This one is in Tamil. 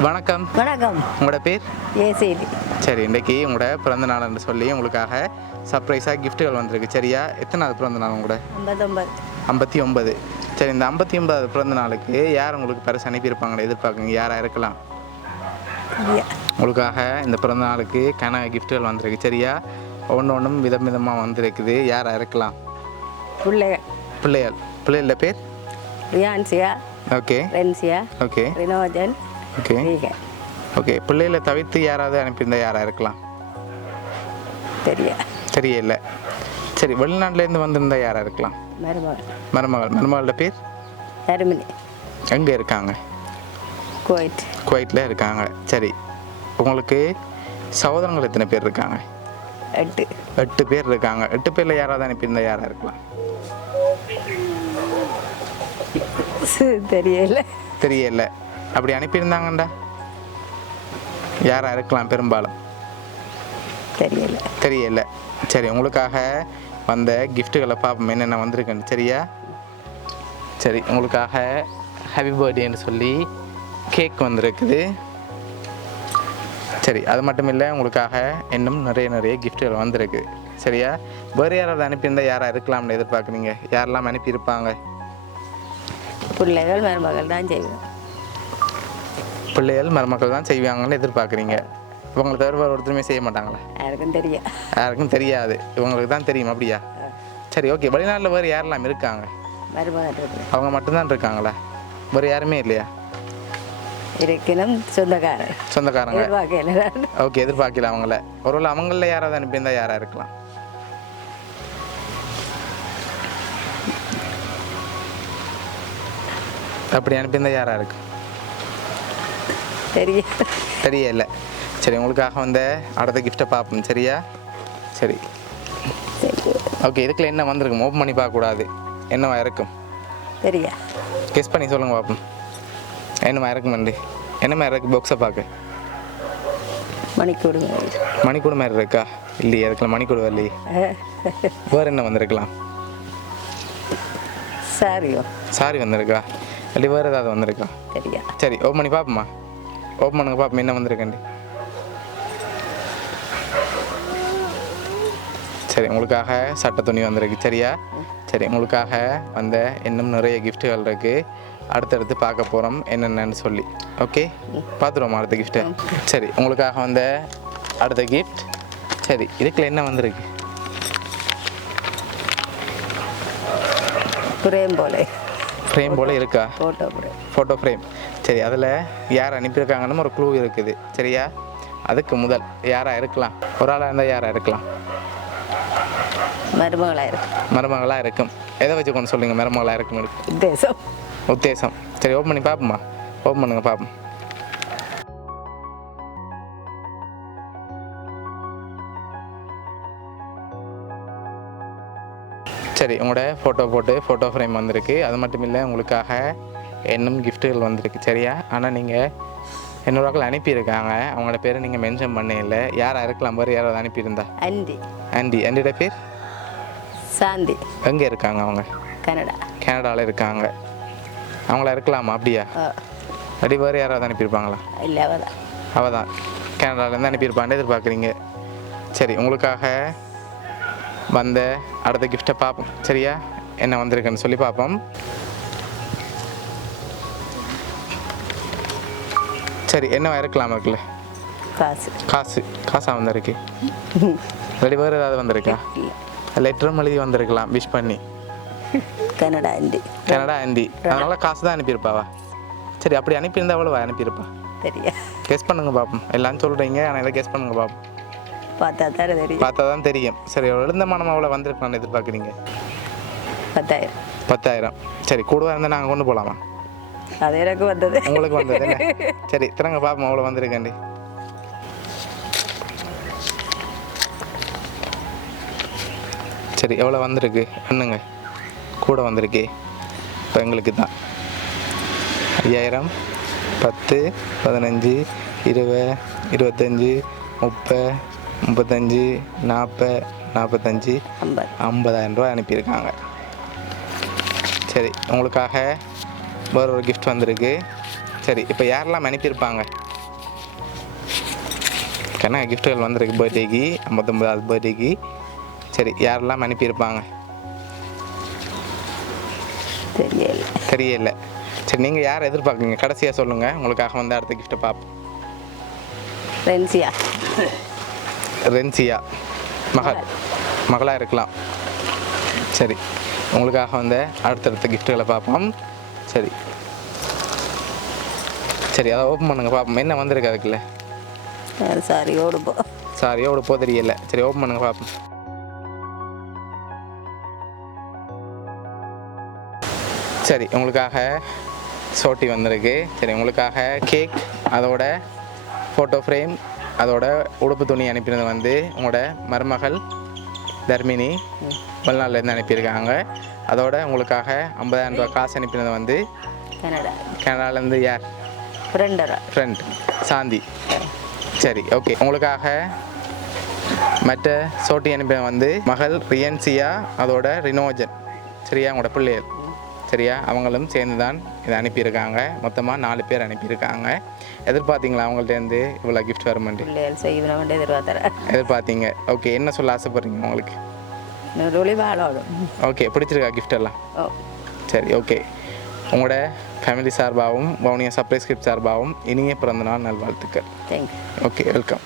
வணக்கம். வணக்கம். உங்களோட பேர்? ஏசிடி சரி இன்றைக்கி உங்களோட பிறந்த நாள்னு சொல்லி உங்களுக்காக சர்ப்ரைஸாக கிஃப்ட்டுகள் வந்திருக்கு. சரியா? எத்தனாவது பிறந்த நாள் உங்களோட? ஐம்பத்தொம்பது. ஐம்பத்தி ஒன்பது சரி இந்த ஐம்பத்தி ஒன்பதாவது பிறந்த நாளுக்கு யார் உங்களுக்கு பரிசு அனுப்பியிருப்பாங்களே எதிர்பார்க்குங்க யாராக இருக்கலாம்? உங்களுக்காக இந்த பிறந்த நாளுக்கு கன கிஃப்ட்டுகள் வந்திருக்கு. சரியா? ஒன்று ஒன்றும் விதம் விதமாக வந்திருக்குது. யாராக இருக்கலாம்? பிள்ளைகள். பிள்ளைகள். பிள்ளைகள பேர்? Riyansia. Okay. Rensia. Okay. Rinojan okay okay பிள்ளைகளை தவிர்த்து யாராவது அனுப்பியிருந்தா யாராக இருக்கலாம்? தெரியா. தெரியல. சரி வெளிநாட்டிலேருந்து வந்திருந்தா யாராக இருக்கலாம்? மருமகள். மருமகள். மருமகளோட பேர்? தருமணி எங்கே இருக்காங்க? குவைட் குவைட்டில் இருக்காங்க. சரி உங்களுக்கு சகோதரங்கள் எத்தனை பேர் இருக்காங்க? எட்டு. எட்டு பேர் இருக்காங்க. எட்டு பேரில் யாராவது அனுப்பியிருந்தா யாராக இருக்கலாம்? தெரியல. தெரியல. அப்படி அனுப்பியிருந்தாங்கண்டா. யாராக இருக்கலாம் பெரும்பாலும். தெரியல. தெரியல. சரி உங்களுக்காக வந்த கிஃப்ட்டுகளை பார்ப்போம் என்னென்ன வந்திருக்குன்னு. சரியா? சரி உங்களுக்காக ஹாப்பி பர்த்டேன்னு சொல்லி கேக் வந்திருக்குது. சரி அது மட்டும் இல்லை உங்களுக்காக இன்னும் நிறைய நிறைய கிஃப்ட்டுகள் வந்திருக்கு. சரியா? வேறு யாராவது அனுப்பியிருந்தால் யாராக இருக்கலாம்னு எதிர்பார்க்குறீங்க? யாரெல்லாம் அனுப்பியிருப்பாங்க? பிள்ளைகள் மருமகள் தான் செய்வோம் பிள்ளைகள் மருமக்கள் தான் செய்வாங்கன்னு எதிர்பார்க்குறீங்க. இவங்களை தவிர வேறு ஒருத்தருமே செய்ய மாட்டாங்களா? யாருக்கும் தெரியும். யாருக்கும் தெரியாது. இவங்களுக்கு தான் தெரியும் அப்படியா? சரி ஓகே. வெளிநாட்டில் வேறு யாரெல்லாம் இருக்காங்க? அவங்க மட்டும்தான் இருக்காங்களா? வேறு யாருமே இல்லையா? இருக்கணும் சொந்தக்காரங்க. ஓகே எதிர்பார்க்கல அவங்கள. ஒருவேளை அவங்கள யாராவது அனுப்பியிருந்தா யாராக இருக்கலாம்? அப்படி அனுப்பியிருந்தா யாராக இருக்கு? தெரியும் தெரியல. சரி உங்களுக்காக வந்த அடுத்த கிஃப்ட்டை பார்ப்போம். சரியா? சரி. ஓகே இதுக்குள்ள என்ன வந்திருக்கும்? ஓப்பன் பண்ணி பார்க்கக்கூடாது. என்னவா இருக்கும் தெரியா. கெஸ் பண்ணி சொல்லுங்க பார்ப்போம். என்னமா இருக்குமெண்டு என்னமா இருக்கு பாக்ஸை பார்க்க? மணிக்கூடு மணிக்கூடு மாதிரி இருக்கா? இல்லையே அதுக்குள்ள மணிக்கூடு வரலையே. வேறு என்ன வந்திருக்கலாம்? சாரியோ. சாரி வந்திருக்கா? இல்லை வேறு ஏதாவது வந்திருக்கா? தெரியா. சரி ஓப்பன் பண்ணி பார்ப்போமா? ஓப்பன் பண்ணுங்க பார்ப்போம் என்ன வந்திருக்கேன்டி. சரி உங்களுக்காக சட்டை துணி வந்திருக்கு சரியா? சரி உங்களுக்காக வந்த இன்னும் நிறைய கிஃப்ட்டுகள் இருக்குது அடுத்தடுத்து பார்க்க போகிறோம் என்னென்னு சொல்லி. ஓகே பார்த்துருவோமா அடுத்த கிஃப்ட்டு சரி உங்களுக்காக வந்த அடுத்த கிஃப்ட் சரி இதுக்குள்ள என்ன வந்திருக்கு? போல. ஃப்ரேம் போல் இருக்கா? ஃபோட்டோ பிரேம் ஃபோட்டோ ஃப்ரேம் சரி அதில் யார் அனுப்பியிருக்காங்கன்னு ஒரு க்ளூ இருக்குது. சரியா? அதுக்கு முதல் யாராக இருக்கலாம்? ஒரு ஆளாக இருந்தால் யாராக இருக்கலாம்? மருமகளாக இருக்கு. மருமகளாக இருக்கும். எதை வச்சு கொண்டு சொல்லுங்கள் மருமகளாக இருக்கும். உத்தேசம். உத்தேசம். சரி ஓப்பன் பண்ணி பார்ப்போமா? ஓப்பன் பண்ணுங்க பார்ப்போம். சரி உங்களோட ஃபோட்டோ போட்டு ஃபோட்டோ ஃப்ரேம் வந்திருக்கு. அது மட்டும் இல்லை உங்களுக்காக இன்னும் கிஃப்ட்டுகள் வந்திருக்கு சரியா? ஆனால் நீங்கள் இன்னொரு அனுப்பியிருக்காங்க. அவங்களோட பேரை நீங்கள் மென்ஷன் பண்ண இல்லை. யாராக இருக்கலாம் பாரு யாராவது அனுப்பியிருந்தா? Aunty aunty. ஆண்டியோட பேர்? சாந்தி. எங்கே இருக்காங்க அவங்க? கனடா. கனடாவில் இருக்காங்க. அவங்கள இருக்கலாமா அப்படியா? அப்படி வேறு யாராவது அனுப்பியிருப்பாங்களா? இல்லை அவதான். அவள் தான் கனடாலேருந்து அனுப்பியிருப்பான்னு எதிர்பார்க்குறீங்க. சரி உங்களுக்காக வந்த அடுத்த கிஃப்ட்டை பார்ப்போம் சரியா? என்ன வந்திருக்குன்னு சொல்லி பார்ப்போம் சரி என்னவா இருக்கலாம் இருக்குல்ல? காசு. காசு. காசாக வந்திருக்கு? ரெடி வேறு ஏதாவது வந்திருக்கா? லெட்டரும் எழுதி வந்திருக்கலாம். விஷ் பண்ணி. கனடா அண்டி கனடா ஆண்டி அதனால காசு தான் அனுப்பியிருப்பாவா? சரி அப்படி அனுப்பியிருந்தா அவ்வளோ அனுப்பியிருப்பா. தெரியா கெஸ் பண்ணுங்க பார்ப்போம் எல்லாம் சொல்கிறீங்க ஆனால் இதை கெஸ் பண்ணுங்க பார்ப்போம் பார்த்தா தானே தெரியும். பார்த்தா தான் தெரியும். சரி எழுந்த மனம் அவ்வளோ வந்திருக்கலாம்னு எதிர்பார்க்குறீங்க. பத்தாயிரம். பத்தாயிரம். சரி கூடவா இருந்தால் நாங்கள் கொண்டு போகலாமா அது எனக்கு வந்தது. உங்களுக்கு வந்தது சரி திறங்க பார்ப்போம் அவ்வளோ வந்திருக்கேன்டி சரி எவ்வளோ வந்திருக்கு? என்னங்க? கூட வந்திருக்கு. இப்போ எங்களுக்கு தான். ஐயாயிரம் பத்து பதினஞ்சு இருபது இருபத்தஞ்சி முப்பது முப்பத்தஞ்சு நாற்பது நாற்பத்தஞ்சு ஐம்பது. ஐம்பதாயிரம் ரூபாய் அனுப்பியிருக்காங்க. சரி உங்களுக்காக வேற ஒரு gift வந்திருக்கு. சரி இப்போ யாரெல்லாம் அனுப்பியிருப்பாங்க? கண்ணா கிஃப்ட்டுகள் வந்திருக்கு பர்த்டேக்கு ஐம்பத்தொம்பதாவது பர்த்டேக்கு சரி யாரெல்லாம் அனுப்பியிருப்பாங்க? தெரியல. தெரியல. சரி நீங்கள் யார் எதிர்பார்க்குறீங்க? கடைசியாக சொல்லுங்கள் உங்களுக்காக வந்து அடுத்த கிஃப்ட்டை பார்ப்போம் ரென்சியா. ரென்சியா மகள். மகளாக இருக்கலாம். சரி. உங்களுக்காக வந்து அடுத்தடுத்த கிஃப்ட்டுகளை பார்ப்போம். சரி. சரி அதை ஓப்பன் பண்ணுங்க பார்ப்போம். என்ன வந்திருக்கு அதுக்குள்ள? சாரி ஓடுப்போ சாரி எவ்வளோ போ தெரியல. சரி ஓப்பன் பண்ணுங்க பார்ப்போம். சரி உங்களுக்காக சோட்டி வந்திருக்கு. சரி உங்களுக்காக கேக் அதோட ஃபோட்டோ ஃப்ரேம் அதோட உடுப்பு துணி அனுப்பினது வந்து உங்களோட மருமகள் தர்மினி. வெளிநாட்டிலேருந்து அனுப்பியிருக்காங்க. அதோட உங்களுக்காக ஐம்பதாயிரம் ரூபாய் காசு அனுப்பினது வந்து கனடா. கனடாலேருந்து யார்? ஃப்ரெண்டரா ஃப்ரெண்ட் சாந்தி. சரி ஓகே உங்களுக்காக மற்ற சோட்டி அனுப்பின வந்து மகள் ரியன்சியா அதோட ரினோஜன். சரியா? உங்களோட பிள்ளைகள். சரியா அவங்களும் சேர்ந்து தான் இதை அனுப்பியிருக்காங்க. மொத்தமாக நாலு பேர் அனுப்பியிருக்காங்க. எதிர்பார்த்தீங்களா அவங்கள்ட்டேருந்து இவ்வளோ கிஃப்ட் வருமெண்டு எதிர்பார்த்தீங்க. ஓகே என்ன சொல்ல ஆசைப்படுறீங்க உங்களுக்கு? ஓகே பிடிச்சிருக்கா gift எல்லாம்? சரி ஓகே உங்களோட ஃபேமிலி சார்பாகவும் வவுனியா சர்ப்ரைஸ் கிஃப்ட் சார்பாகவும் இனிய பிறந்தநாள் நல்வாழ்த்துக்கள். Okay welcome